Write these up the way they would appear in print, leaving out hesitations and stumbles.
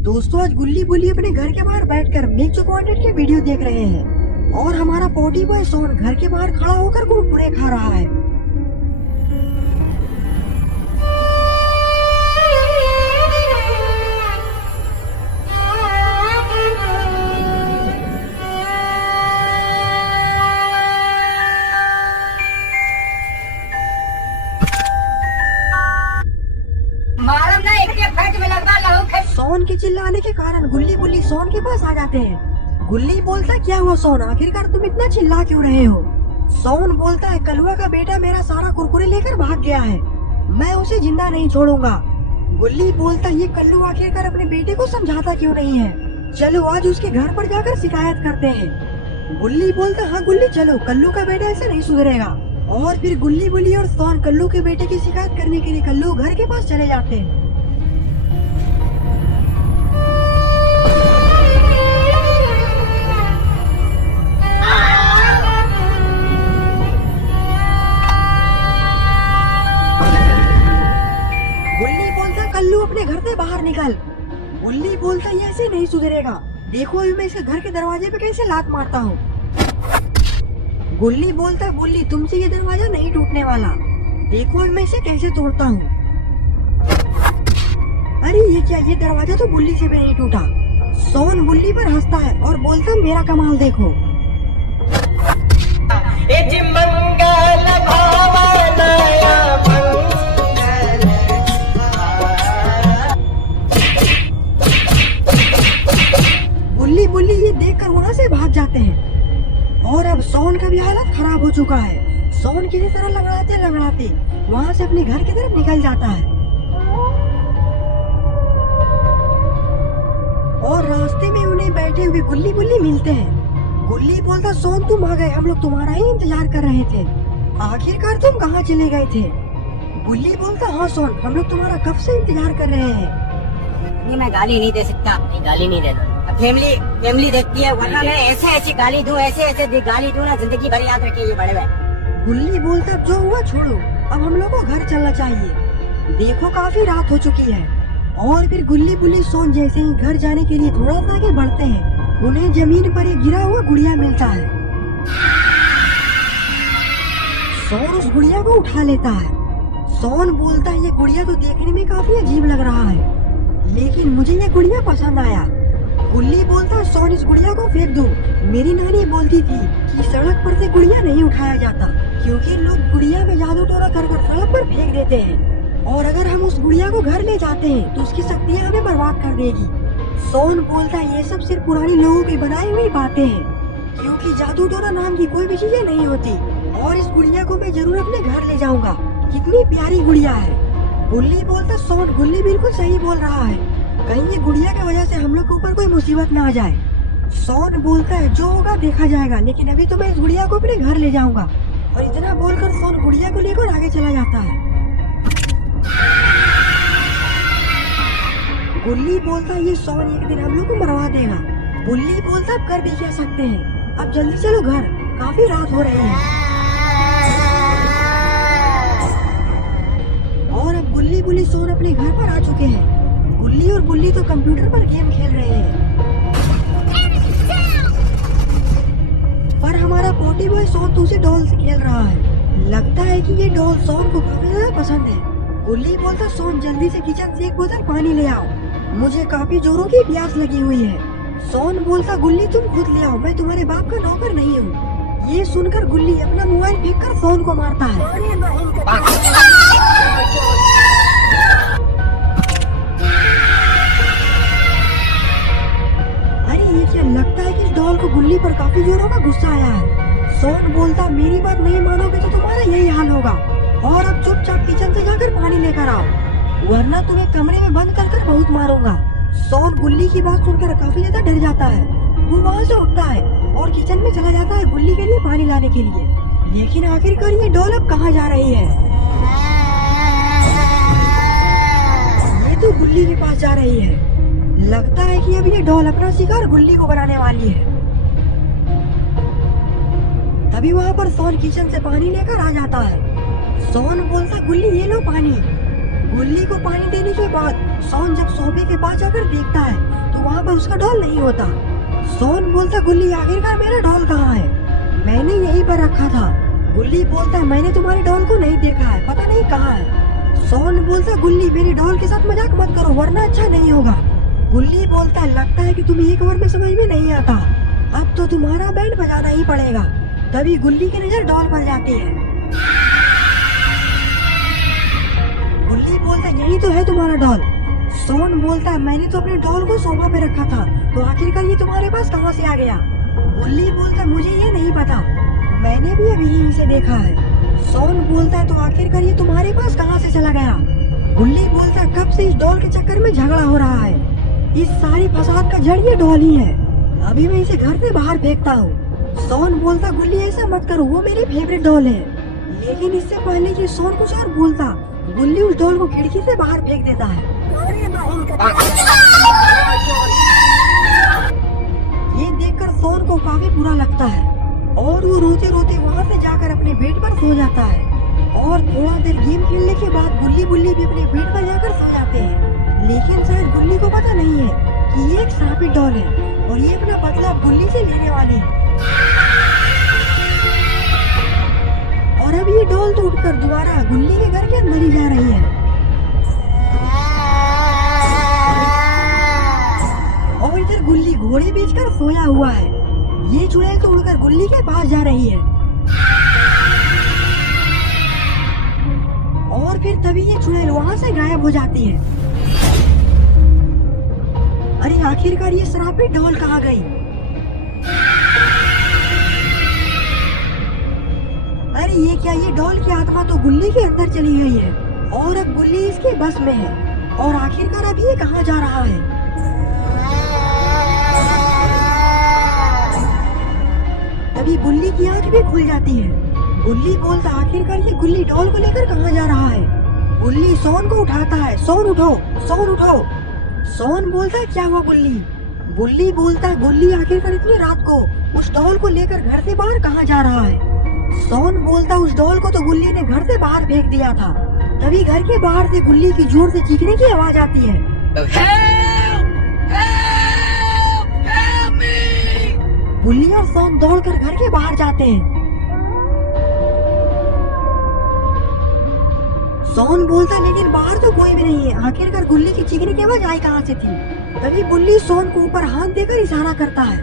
दोस्तों आज गुल्ली बुल्ली अपने घर के बाहर बैठकर मेक जो कॉन्टेंट के वीडियो देख रहे हैं और हमारा पोटी बॉय सोन घर के बाहर खड़ा होकर कुरकुरे खा रहा है। सोन के चिल्लाने के कारण गुल्ली बुल्ली सोन के पास आ जाते हैं। गुल्ली बोलता क्या हुआ सोन, आखिरकार तुम इतना चिल्ला क्यों रहे हो। सोन बोलता है कलुआ का बेटा मेरा सारा कुरकुरे लेकर भाग गया है, मैं उसे जिंदा नहीं छोड़ूंगा। गुल्ली बोलता ये कल्लू आखिरकार अपने बेटे को समझाता क्यों नहीं है, चलो आज उसके घर पर जाकर शिकायत करते हैं। गुल्ली बोलता हाँ गुल्ली चलो, कल्लू का बेटा ऐसे नहीं सुधरेगा। और फिर गुल्ली बुल्ली और सोन कल्लू के बेटे की शिकायत करने के लिए कल्लू घर के पास चले जाते हैं। गुल्ली बोलता कल्लू अपने घर से बाहर निकल। गुल्ली बोलता ये ऐसे नहीं सुधरेगा, देखो अभी मैं इसके घर के दरवाजे पे कैसे लात मारता हूँ। गुल्ली बोलता गुल्ली तुमसे ये दरवाजा नहीं टूटने वाला, देखो अभी मैं इसे कैसे तोड़ता हूँ। अरे ये क्या, ये दरवाजा तो गुल्ली से भी नहीं टूटा। सोन गुल्ली पर हंसता है और बोलता मेरा कमाल देखो। गुल्ली बुल्ली ये देखकर वहाँ से भाग जाते हैं और अब सोन का भी हालत खराब हो चुका है। सोन किसी तरह लंगड़ाते लंगड़ाते वहाँ से अपने घर की तरफ निकल जाता है और रास्ते में उन्हें बैठे हुए गुल्ली बुल्ली मिलते हैं। गुल्ली बोलता सोन तुम आ गए, हम लोग तुम्हारा ही इंतजार कर रहे थे, आखिरकार तुम कहाँ चले गए थे। गुल्ली बोलता हाँ सोन हम लोग तुम्हारा कब से इंतजार कर रहे हैं। नहीं मैं गाली नहीं दे सकता, नहीं गाली नहीं देता, फैमिली देखती है, वरना मैं ऐसे गाली दूं, ऐसे गाली दूं ना जिंदगी भर याद रखिए ये बड़े भाई। गुल्ली बोलता जो हुआ छोड़ो, अब हम लोग को घर चलना चाहिए, देखो काफी रात हो चुकी है। और फिर गुल्ली बुल्ली सोन जैसे ही घर जाने के लिए थोड़ा सा आगे बढ़ते हैं, उन्हें जमीन पर एक गिरा हुआ गुड़िया मिलता है। सोन उस गुड़िया को उठा लेता है। सोन बोलता है ये गुड़िया तो देखने में काफी अजीब लग रहा है, लेकिन मुझे ये गुड़िया पसंद आया। गुल्ली बोलता सोन इस गुड़िया को फेंक दो, मेरी नानी बोलती थी कि सड़क पर से गुड़िया नहीं उठाया जाता, क्योंकि लोग गुड़िया में जादू टोना कर सड़क पर फेंक देते हैं, और अगर हम उस गुड़िया को घर ले जाते हैं तो उसकी शक्तियाँ हमें बर्बाद कर देगी। सोन बोलता ये सब सिर्फ पुरानी लोगों की बनाई हुई बातें हैं, क्योंकि जादू टोना नाम की कोई भी चीजें नहीं होती, और इस गुड़िया को मैं जरूर अपने घर ले जाऊंगा, कितनी प्यारी गुड़िया है। गुल्ली बोलता सोन गुल्ली बिल्कुल सही बोल रहा है, कहीं ये गुड़िया की वजह से हम लोग के ऊपर कोई मुसीबत ना आ जाए। सोन बोलता है जो होगा देखा जाएगा, लेकिन अभी तो मैं इस गुड़िया को अपने घर ले जाऊंगा। और इतना बोलकर सोन गुड़िया को लेकर आगे चला जाता है। गुल्ली बोलता ये सोन एक दिन हम लोग को मरवा देगा। गुल्ली बोलता अब कर भी क्या सकते हैं, अब जल्दी चलो घर, काफी रात हो रही है। और अब गुल्ली बुल्ली सोन अपने घर पर आ चुके हैं। गुल्ली और बुल्ली तो कंप्यूटर पर गेम खेल रहे हैं, पर हमारा पोटी बॉय सोन दूसरे डॉल से खेल रहा है। लगता है कि ये डॉल सोन को काफी ज्यादा पसंद है। गुल्ली बोलता सोन जल्दी से किचन से एक बोतल पानी ले आओ, मुझे काफी जोरों की प्यास लगी हुई है। सोन बोलता गुल्ली तुम खुद ले आओ, मैं तुम्हारे बाप का नौकर नहीं हूँ। ये सुनकर गुल्ली अपना मोबाइल फेंक कर सोन को मारता है। लगता है कि इस डॉल को गुल्ली पर काफी जोरों का गुस्सा आया है। सोन बोलता मेरी बात नहीं मानोगे तो तुम्हारा यही हाल होगा, और अब चुपचाप किचन से जाकर पानी लेकर आओ, वरना तुम्हें कमरे में बंद कर बहुत मारूंगा। सोन गुल्ली की बात सुनकर काफी ज्यादा डर जाता है, वो वहाँ से उठता है और किचन में चला जाता है गुल्ली के लिए पानी लाने के लिए। लेकिन आखिरकार ये डॉल अब कहाँ जा रही है, ये तो गुल्ली के पास जा रही है। लगता है कि अब ये डॉल अपना शिकार गुल्ली को बनाने वाली है। तभी वहाँ पर सोन किचन से पानी लेकर आ जाता है। सोन बोलता गुल्ली ये लो पानी। गुल्ली को पानी देने के बाद सोन जब सोफे के पास जाकर देखता है तो वहाँ पर उसका डॉल नहीं होता। सोन बोलता गुल्ली आखिरकार मेरा डॉल कहाँ है? मैंने यहीं पर रखा था। गुल्ली बोलता है मैंने तुम्हारे डॉल को नहीं देखा है, पता नहीं कहाँ है। सोन बोलता गुल्ली मेरी डॉल के साथ मजाक मत करो वरना अच्छा नहीं होगा। गुल्ली बोलता है लगता है कि तुम्हें एक बार में समझ में नहीं आता, अब तो तुम्हारा बैंड बजाना ही पड़ेगा। तभी गुल्ली की नजर डॉल पर जाती है। गुल्ली बोलता है यही तो है तुम्हारा डॉल। सोन बोलता है मैंने तो अपने डॉल को सोफा पे रखा था, तो आखिरकार ये तुम्हारे पास कहाँ से आ गया? गुल्ली बोलता है मुझे ये नहीं पता, मैंने भी अभी यहीं से देखा है। सोन बोलता है तो आखिरकार ये तुम्हारे पास कहाँ से चला गया? गुल्ली बोलता है कब से इस डॉल के चक्कर में झगड़ा हो रहा है, इस सारी फसाद का जड़ ये डॉल ही है, अभी मैं इसे घर से बाहर फेंकता हूँ। सोन बोलता गुल्ली ऐसा मत करो, वो मेरी फेवरेट डॉल है। लेकिन इससे पहले कि सोन कुछ और बोलता, गुल्ली उस डॉल को खिड़की से बाहर फेंक देता है। ये देखकर सोन को काफी बुरा लगता है और वो रोते रोते वहाँ से जाकर अपने बेड पर सो जाता है। और थोड़ा देर गेम खेलने के बाद गुल्ली बुल्ली भी अपने बेड पर जाकर सो जाते हैं। लेकिन शायद गुल्ली को पता नहीं है कि ये एक श्रापित डॉल है और ये अपना बदला गुल्ली से लेने वाली है। और अब ये डॉल तो उठकर दोबारा गुल्ली के घर के अंदर ही जा रही है। और इधर गुल्ली घोड़े बेचकर सोया हुआ है। ये चुड़ैल तो उड़कर गुल्ली के पास जा रही है। और फिर तभी ये चुड़ैल वहाँ से गायब हो जाती है। अरे आखिरकार ये श्रापित डॉल कहाँ गई? अरे ये क्या, ये डॉल की आत्मा तो गुल्ली के अंदर चली गई है और अब गुल्ली इसके बस में है। और आखिरकार अब ये कहाँ जा रहा है? तभी गुल्ली की आंख भी खुल जाती है। गुल्ली बोलता आखिरकार ये गुल्ली डॉल को लेकर कहाँ जा रहा है? गुल्ली सोन को उठाता है, सोन उठो, सोन उठो। सोन बोलता है क्या हुआ गुल्ली? गुल्ली बोलता है गुल्ली आखिरकार इतनी रात को उस डॉल को लेकर घर से बाहर कहाँ जा रहा है? सोन बोलता उस डॉल को तो गुल्ली ने घर से बाहर फेंक दिया था। तभी घर के बाहर से गुल्ली की जोर से चीखने की आवाज आती है। गुल्ली और सोन दौड़कर घर के बाहर जाते हैं। सोन बोलता लेकिन बाहर तो कोई भी नहीं है, आखिरकार गुल्ली की चीखने की आवाज आई कहाँ से थी? तभी गुल्ली सोन को ऊपर हाथ देकर इशारा करता है।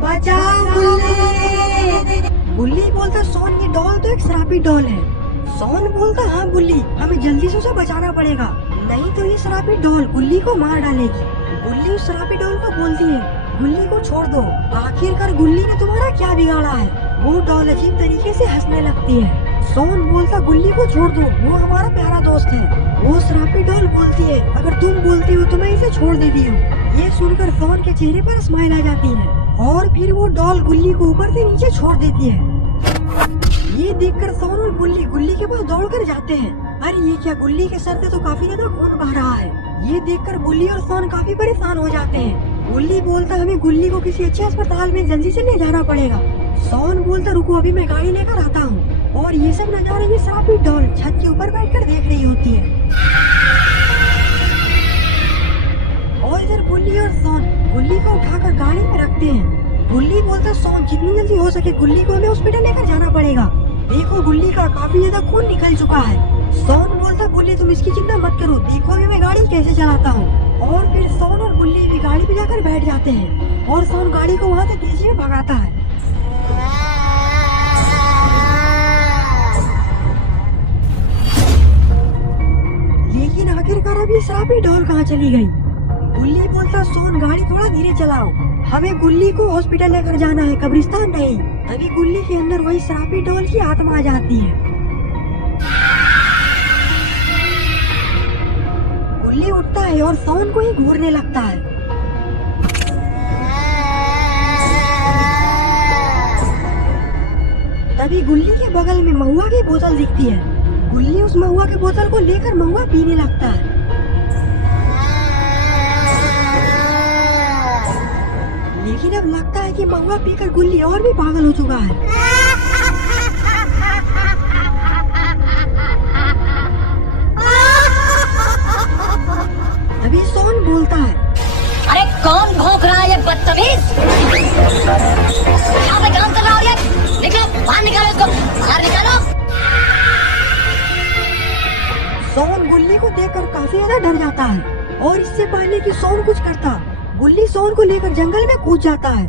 बचाओ गुल्ली। गुल्ली बोलता सोन ये डॉल तो एक श्रापित डॉल है। सोन बोलता हाँ गुल्ली हमें जल्दी से उसे बचाना पड़ेगा, नहीं तो ये श्रापित डॉल गुल्ली को मार डालेगी। गुल्ली उस श्रापित डॉल को बोलती है गुल्ली को छोड़ दो, आखिरकार गुल्ली ने तुम्हारा क्या बिगाड़ा है? वो डॉल अजीब तरीके से हंसने लगती है। सोन बोलता गुल्ली को छोड़ दो, वो हमारा प्यारा दोस्त है। वो श्रापित डॉल बोलती है अगर तुम बोलती हो तो मैं इसे छोड़ देती हूँ। ये सुनकर सोन के चेहरे पर स्माइल आ जाती है और फिर वो डॉल गुल्ली को ऊपर से नीचे छोड़ देती है। ये देखकर सोन और गुल्ली गुल्ली के पास दौड़कर जाते हैं। अरे ये क्या, गुल्ली के सर से तो काफी ज्यादा खून बह रहा है। ये देखकर गुल्ली और सोन काफी परेशान हो जाते हैं। गुल्ली बोलता हमें गुल्ली को किसी अच्छे अस्पताल में जल्दी से ले जाना पड़ेगा। सोन बोलता रुको अभी मैं गाड़ी लेकर आता हूँ। और ये सब नजारे ये श्रापित डॉल छत के ऊपर बैठकर देख रही होती है। और इधर गुल्ली और सोन गुल्ली को उठाकर गाड़ी में रखते हैं। गुल्ली बोलता सोन जितनी जल्दी हो सके गुल्ली को हमें हॉस्पिटल लेकर जाना पड़ेगा, देखो गुल्ली का काफी ज्यादा खून निकल चुका है। सोन बोलता गुल्ली तुम इसकी चिंता मत करो, देखो अभी मैं गाड़ी कैसे चलाता हूँ। और फिर सोन और गुल्ली भी गाड़ी पे जाकर बैठ जाते हैं और सोन गाड़ी को वहाँ से तेजी में भगाता है। लेकिन आखिरकार अभी श्रापित डॉल कहाँ चली गई? गुल्ली बोलता सोन गाड़ी थोड़ा धीरे चलाओ, हमें गुल्ली को हॉस्पिटल लेकर जाना है, कब्रिस्तान नहीं। अभी गुल्ली के अंदर वही श्रापित डॉल की आत्मा आ जाती है। गुल्ली उठता है और सोन को ही घूरने लगता है। तभी गुल्ली के बगल में महुआ की बोतल दिखती है। गुल्ली उस महुआ की बोतल को लेकर महुआ पीने लगता है। लेकिन अब लगता है कि महुआ पीकर गुल्ली और भी पागल हो चुका है। तभी सोन बोलता है, अरे कौन भौंक रहा है ये बदतमीज? यहाँ पे काम कर रहा हो ये? निकलो बाहर, निकालो इसको बाहर, निकालो। सोन गुल्ली को देखकर काफी ज्यादा डर जाता है और इससे पहले कि सोन कुछ करता, गुल्ली सोन को लेकर जंगल में कूद जाता है।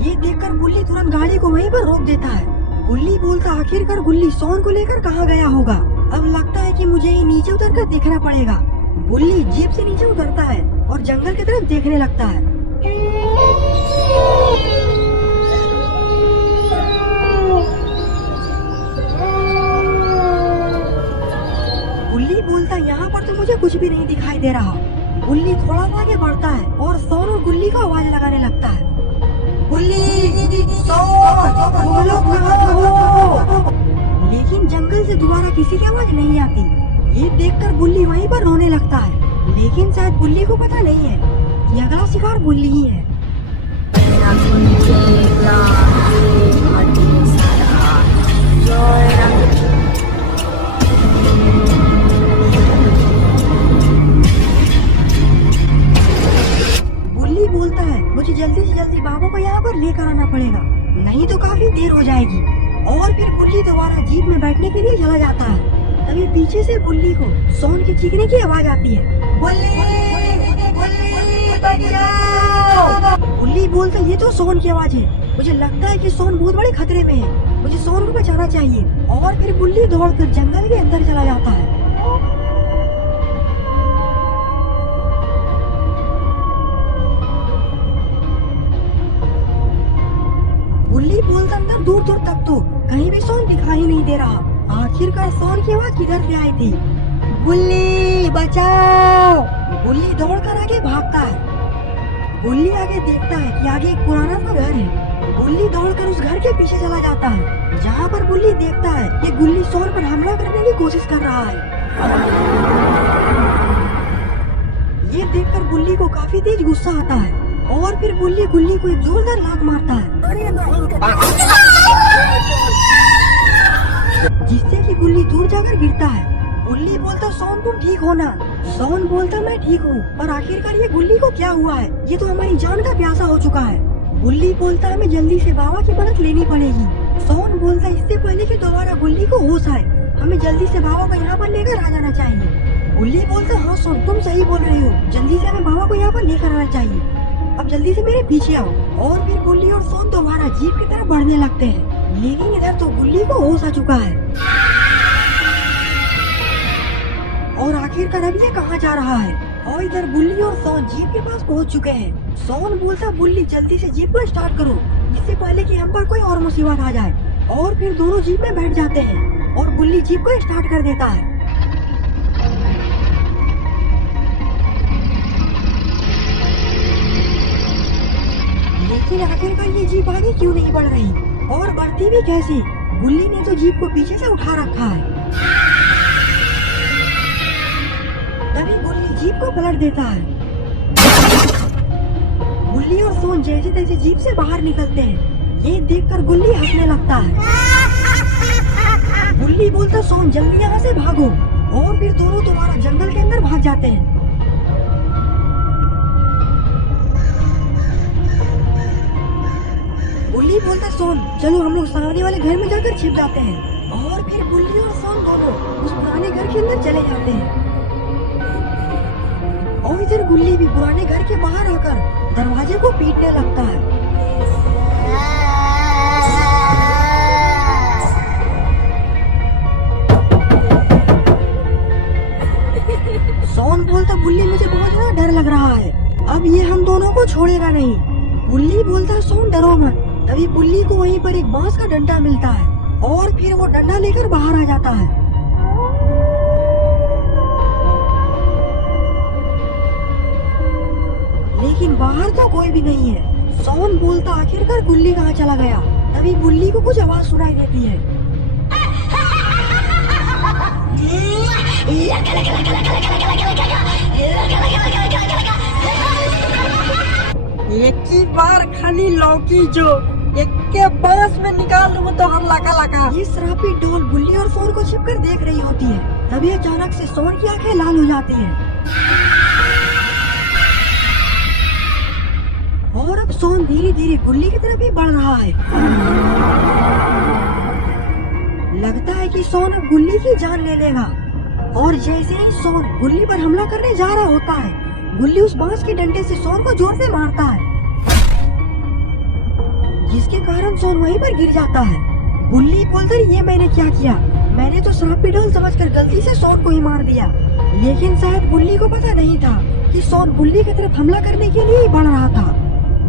ये देखकर गुल्ली तुरंत गाड़ी को वहीं पर रोक देता है। गुल्ली बोलता, आखिरकार गुल्ली सोन को लेकर कहाँ गया होगा। अब लगता है कि मुझे ये नीचे उतरकर देखना पड़ेगा। गुल्ली जीप से नीचे उतरता है और जंगल की तरफ देखने लगता है। गुल्ली बोलता, यहाँ पर तो मुझे कुछ भी नहीं दिखाई दे रहा। गुल्ली थोड़ा सा आगे बढ़ता है और सोन और गुल्ली को आवाज लगाने लगता है, गुल्ली, सोन, तुम लोग कहाँ हो? लेकिन जंगल से दोबारा किसी की आवाज नहीं आती। ये देखकर गुल्ली वहीं पर रोने लगता है, लेकिन शायद गुल्ली को पता नहीं है कि अगला शिकार गुल्ली ही है। गुल्ली बोलता है, मुझे जल्दी से जल्दी बाबू को यहाँ पर लेकर आना पड़ेगा, नहीं तो काफी देर हो जाएगी। और फिर गुल्ली दोबारा जीप में बैठने के लिए चला जाता है। तभी पीछे से गुल्ली को सोन के चीखने की आवाज आती है, गुल्ली बोलता, ये तो सोन की आवाज है। मुझे लगता है कि सोन बहुत बड़े खतरे में है, मुझे सोन को बचाना चाहिए। और फिर गुल्ली दौड़कर जंगल के अंदर चला जाता है। गुल्ली बोलता, अंदर दूर दूर तक तो कहीं भी सोन दिखाई नहीं दे रहा। आखिरकार सोन की आवाज किधर से आई थी? गुल्ली बचाओ! गुल्ली दौड़कर आगे भागता है। गुल्ली आगे देखता है कि आगे एक पुराना सा घर है। गुल्ली दौड़कर उस घर के पीछे चला जाता है, जहाँ पर गुल्ली देखता है कि गुल्ली सोन पर हमला करने की कोशिश कर रहा है। ये देखकर गुल्ली को काफी तेज गुस्सा आता है और फिर गुल्ली को एक जोरदार लात मारता है, जिससे कि गुल्ली दूर जाकर गिरता है। गुल्ली बोलता, सोन तुम ठीक हो ना? सोन बोलता, मैं ठीक हूँ, पर आखिरकार ये गुल्ली को क्या हुआ है? ये तो हमारी जान का प्यासा हो चुका है। गुल्ली बोलता, हमें जल्दी से बाबा की मदद लेनी पड़ेगी। सोन बोलता, इससे पहले कि दोबारा गुल्ली को होश आए, हमें जल्दी से बाबा को यहाँ पर लेकर आ जाना चाहिए। गुल्ली बोलता, हाँ सोन तुम सही बोल रही हो, जल्दी से हमें बाबा को यहाँ पर लेकर आना चाहिए। अब जल्दी से मेरे पीछे आओ। और फिर गुल्ली और सोन दोबारा जीप की तरफ बढ़ने लगते हैं, लेकिन इधर तो गुल्ली को होश आ चुका है। और आखिरकार अब ये कहाँ जा रहा है? और इधर गुल्ली और सोन जीप के पास पहुँच चुके हैं। सोन बोलता, गुल्ली जल्दी से जीप को स्टार्ट करो, इससे पहले कि हम पर कोई और मुसीबत आ जाए। और फिर दोनों जीप में बैठ जाते हैं और गुल्ली जीप को स्टार्ट कर देता है। लेकिन आखिरकार ये जीप आगे क्यों नहीं बढ़ रही, और बढ़ती भी कैसे? गुल्ली ने तो जीप को पीछे से उठा रखा है। तभी गुल्ली जीप को पलट देता है। गुल्ली और सोन जैसे तैसे जीप से बाहर निकलते हैं। ये देखकर गुल्ली हंसने लगता है। गुल्ली बोलता, सोन जल्दी यहाँ से भागो। और फिर दोनों दोबारा जंगल के अंदर भाग जाते हैं। गुल्ली बोलता, सोन चलो हम लोग सामने वाले घर में जाकर छिप जाते हैं। और फिर गुल्ली और सोन दोनों उस पुराने घर के अंदर चले जाते हैं। और इधर गुल्ली भी पुराने घर के बाहर आकर दरवाजे को पीटने लगता है। सोन बोलता, गुल्ली मुझे बहुत ज्यादा डर लग रहा है, अब ये हम दोनों को छोड़ेगा नहीं। गुल्ली बोलता, सोन डरो मत। तभी गुल्ली को वहीं पर एक बांस का डंडा मिलता है और फिर वो डंडा लेकर बाहर आ जाता है। लेकिन बाहर तो कोई भी नहीं है। सोन बोलता, आखिरकार गुल्ली कहाँ चला गया? तभी गुल्ली को कुछ आवाज सुनाई देती है। एक ही बार खाली लौकी जो एक के बांस में निकाल लूं तो हम लगा ये शराबी डॉल बुल्ली और सोन को छिपकर देख रही होती है। तभी अचानक से सोन की आंखें लाल हो जाती हैं और अब सोन धीरे धीरे गुल्ली की तरफ ही बढ़ रहा है। लगता है कि सोन अब गुल्ली की जान ले लेगा और जैसे ही सोन गुल्ली पर हमला करने जा रहा होता है, गुल्ली उस बांस के डंडे से सोन को जोर से मारता है, जिसके कारण सोन वहीं पर गिर जाता है। गुल्ली बोलकर ये मैंने क्या किया, मैंने तो शराबी डॉल समझकर गलती से सोन को ही मार दिया। लेकिन शायद गुल्ली को पता नहीं था कि सोन गुल्ली की तरफ हमला करने के लिए ही बढ़ रहा था।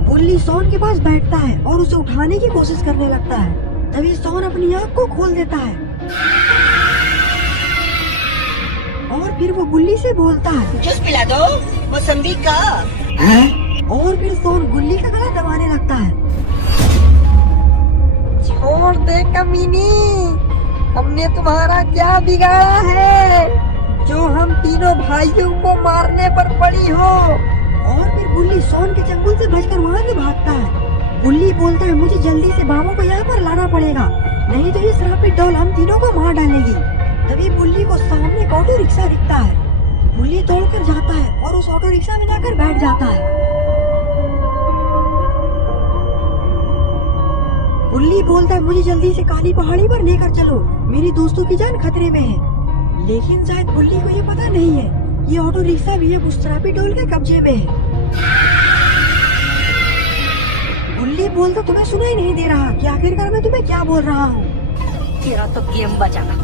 गुल्ली सोन के पास बैठता है और उसे उठाने की कोशिश करने लगता है। तभी सोन अपनी आँख को खोल देता है और फिर वो गुल्ली से बोलता है, जूस पिला दो मौसम्बी का। और फिर सोन गुल्ली का गला दबाने लगता है। छोड़ दे कमीनी, हमने तुम्हारा क्या बिगाड़ा है जो हम तीनों भाइयों को मारने पर पड़ी हो। और फिर गुल्ली सोन के चंगुल से बचकर वहाँ से भागता है। गुल्ली बोलता है, मुझे जल्दी से बाबू को यहाँ पर लाना पड़ेगा, नहीं तो ये शराबी डॉल हम तीनों को मार डालेगी। तभी गुल्ली को सामने एक ऑटो रिक्शा दिखता है। गुल्ली दौड़कर जाता है और उस ऑटो रिक्शा में जाकर बैठ जाता है। गुल्ली बोलता है, मुझे जल्दी से काली पहाड़ी पर लेकर चलो, मेरी दोस्तों की जान खतरे में है। लेकिन शायद गुल्ली को ये पता नहीं है ये ऑटो रिक्शा भी अब उस शराबी डॉल के कब्जे में है। गुल्ली बोलता, तुम्हें सुनाई नहीं दे रहा कि आखिरकार मैं तुम्हें क्या बोल रहा हूँ। तेरा तो गेम बचाना।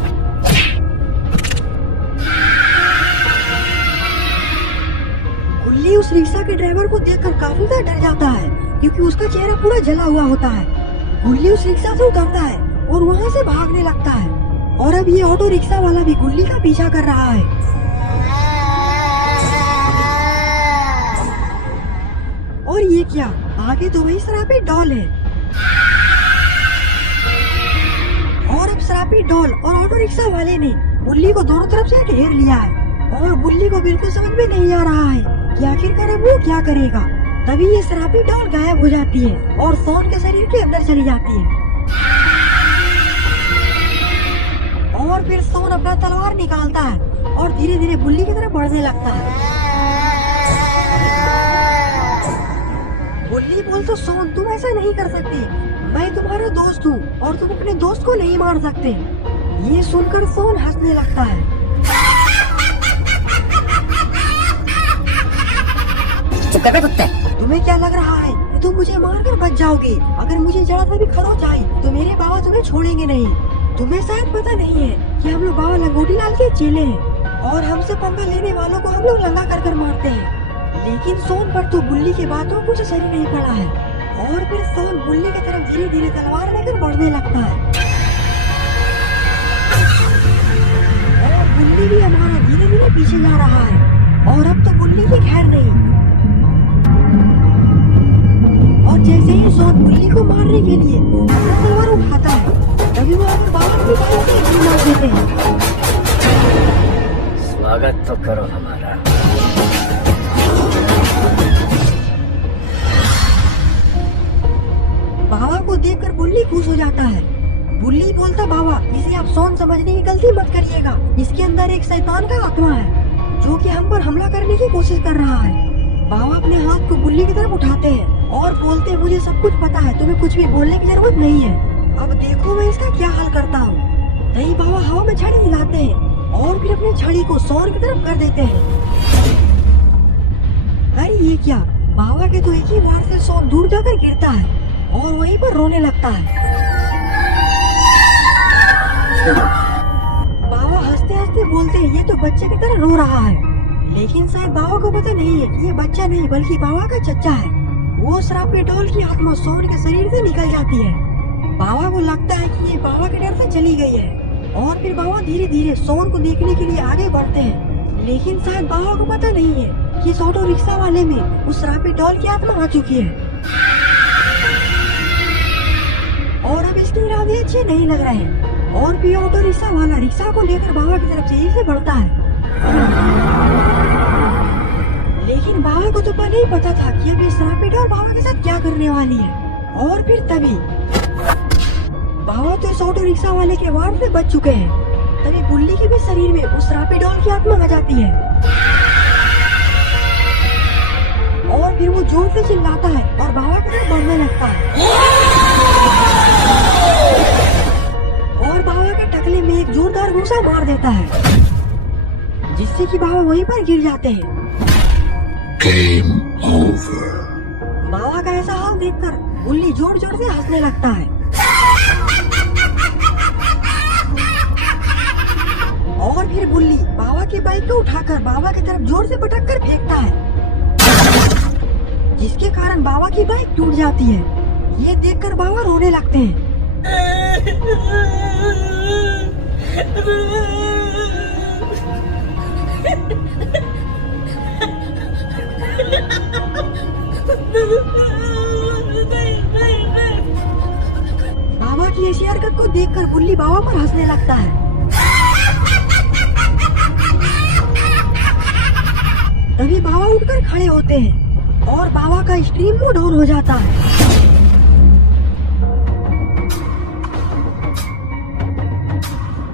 गुल्ली उस रिक्शा के ड्राइवर को देखकर काफी ज्यादा डर जाता है क्योंकि उसका चेहरा पूरा जला हुआ होता है। गुल्ली उस रिक्शा से उतरता है और वहाँ से भागने लगता है और अब ये ऑटो रिक्शा वाला भी गुल्ली का पीछा कर रहा है। और ये क्या, आगे तो वही शराबी डॉल है। और अब शराबी डॉल और ऑटो रिक्शा वाले ने गुल्ली को दोनों तरफ से घेर लिया है और गुल्ली को बिल्कुल समझ में नहीं आ रहा है कि आखिरकार अब वो क्या करेगा। तभी ये शराबी डॉल गायब हो जाती है और सोन के शरीर के अंदर चली जाती है। और फिर सोन अपना तलवार निकालता है और धीरे धीरे गुल्ली की तरफ बढ़ने लगता है। गुल्ली बोलता, सोन तुम ऐसा नहीं कर सकती, मैं तुम्हारा दोस्त हूँ और तुम अपने दोस्त को नहीं मार सकते। ये सुनकर सोन हंसने लगता है। चुप कर बे कुत्ते। तुम्हें क्या लग रहा है कि तुम मुझे मारकर बच जाओगे? अगर मुझे जरा सा भी खरोच आई तो मेरे बाबा तुम्हें छोड़ेंगे नहीं। तुम्हें शायद पता नहीं है कि हम लोग बाबा लंगोटी लाल के चेले हैं और हमसे पंगा लेने वालों को हम लोग लंगा कर कर मारते हैं। लेकिन सोन पर तो गुल्ली की बातों कुछ असर नहीं पड़ा है और फिर सोन गुल्ली की तरफ धीरे धीरे तलवार लेकर बढ़ने लगता है और गुल्ली भी हमारा धीरे धीरे पीछे जा रहा है और अब तो गुल्ली की खैर नहीं। और जैसे ही सोन गुल्ली को मारने के लिए अपना तलवार उठाता है तभी वो अपने बाबा की बाहों से गोली मार देते हैं। स्वागत तो करो हमारा। बाबा को देखकर गुल्ली खुश हो जाता है। गुल्ली बोलता, बाबा इसे आप सोन समझने की गलती मत करिएगा, इसके अंदर एक शैतान का आत्मा है जो कि हम पर हमला करने की कोशिश कर रहा है। बाबा अपने हाथ को गुल्ली की तरफ उठाते हैं और बोलते हैं, मुझे सब कुछ पता है, तुम्हें कुछ भी बोलने की जरूरत नहीं है। अब देखो मैं इसका क्या हल करता हूँ। तभी बाबा हवा में छड़ी हिलाते हैं और फिर अपनी छड़ी को सोन की तरफ कर देते हैं। अरे ये क्या, बाबा के तो एक ही बार से सोन दूर जाकर गिरता है और वहीं पर रोने लगता है। बाबा हंसते हंसते बोलते हैं, ये तो बच्चे की तरह रो रहा है। लेकिन शायद बाबा को पता नहीं है कि ये बच्चा नहीं बल्कि बाबा का चच्चा है। वो शराबी डॉल की आत्मा सोन के शरीर से निकल जाती है। बाबा को लगता है कि ये बाबा के डर से चली गई है और फिर बाबा धीरे धीरे सोन को देखने के लिए आगे बढ़ते हैं। लेकिन शायद बाबा को पता नहीं है कि इस ऑटो रिक्शा वाले में उस शराबी डॉल की आत्मा आ चुकी है और अब इसके इरादे अच्छे नहीं लग रहे हैं। और भी ऑटो रिक्शा वाला रिक्शा को लेकर बाबा की तरफ तेजी से बढ़ता है। लेकिन लेकिन बाबा को तो पहले ही पता था कि अब ये श्रापित डॉल बाबा के साथ क्या करने वाली है। और फिर तभी बाबा तो इस ऑटो रिक्शा वाले के वार से बच चुके हैं। तभी बुल्ली के भी शरीर में उस श्रापित डॉल की आत्मा आ जाती है और फिर वो जोर से चिल्लाता है और बाबा की तरफ बढ़ने लगता है और बाबा के टकले में एक जोरदार घूसा मार देता है, जिससे कि बाबा वहीं पर गिर जाते हैं। Game over. बाबा का ऐसा हाल देखकर बुल्ली जोर जोर से हंसने लगता है और फिर बुल्ली बाबा की बाइक को उठाकर बाबा की तरफ जोर से पटक कर फेंकता है, जिसके कारण बाबा की बाइक टूट जाती है। ये देखकर बाबा रोने लगते हैं। बाबा की ऐसी हरकत को देखकर बुल्ली बाबा पर हंसने लगता है। तभी बाबा उठकर खड़े होते हैं और बाबा का स्ट्रीम मोड ऑन हो जाता है।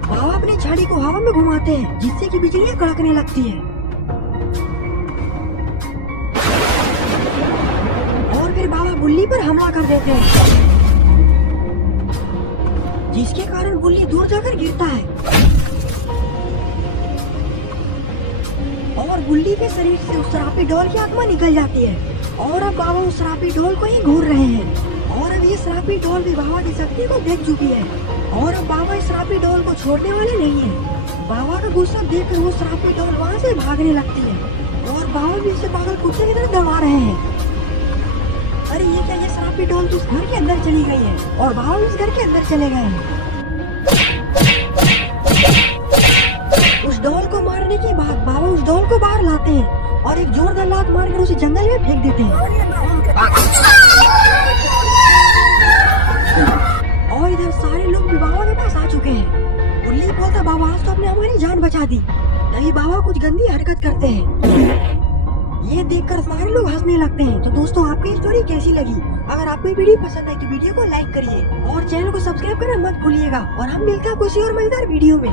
बाबा अपनी छड़ी को हवा में घुमाते हैं, जिससे कि बिजलियां कड़कने लगती है और फिर बाबा बुल्ली पर हमला कर देते हैं, जिसके कारण बुल्ली दूर जाकर गिरता है और बुल्ली के शरीर से उस श्रापित डॉल की आत्मा निकल जाती है और अब बाबा उस श्रापित डॉल को ही घूर रहे हैं और अब ये श्रापित डॉल भी बाबा की शक्ति को देख चुकी है और अब बाबा इस श्रापित डॉल को छोड़ने वाले नहीं है। बाबा का गुस्सा देखकर वो श्रापित डॉल वहाँ से भागने लगती है और बाबा भी इसे पागल कुत्ते की तरह दबा रहे हैं। अरे ये क्या, ये श्रापित डॉल तो उस घर के अंदर चली गई है और बाबा इस घर के अंदर चले गए हैं। उस डॉल को मारने के बाद बाबा उस डॉल को बाहर लाते हैं और एक जोरदार लात मारकर उसे जंगल में फेंक देते हैं और इधर सारे लोग भी बाबा के पास आ चुके हैं। बुल्ली बोलता, बाबा आज तो आपने हमारी जान बचा दी। तभी बाबा कुछ गंदी हरकत करते हैं। ये देखकर सारे लोग हंसने लगते हैं। तो दोस्तों, आपकी स्टोरी कैसी लगी? अगर आपको ये वीडियो पसंद है तो वीडियो को लाइक करिए और चैनल को सब्सक्राइब करना मत भूलिएगा और हम मिलते हैं किसी और मजेदार वीडियो में।